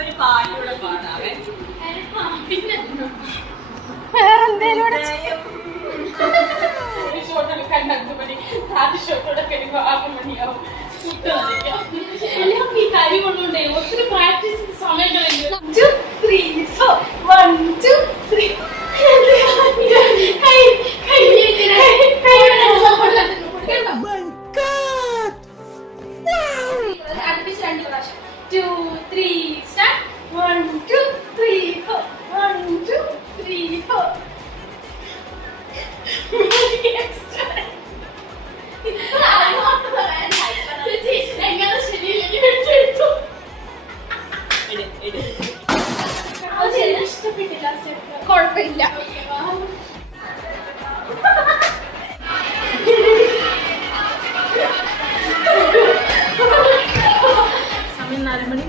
ഒരു പാട്ടിലൂടെ പാടാവേ. വേറെന്തേലും കണ്ണുമണി ഷോട്ടോടെ കഴിയുമ്പോ 6 മണിയാവും. എല്ലാം ഈ കരി കൊണ്ടുകൊണ്ടേ ഒത്തിരി പ്രാക്ടീസ് സമയങ്ങളുണ്ട്. 2 3 1 2 3 2 3 start 1 2 3 4 1 2 3 4 കുഴപ്പമില്ല. സമയം 4 മണി.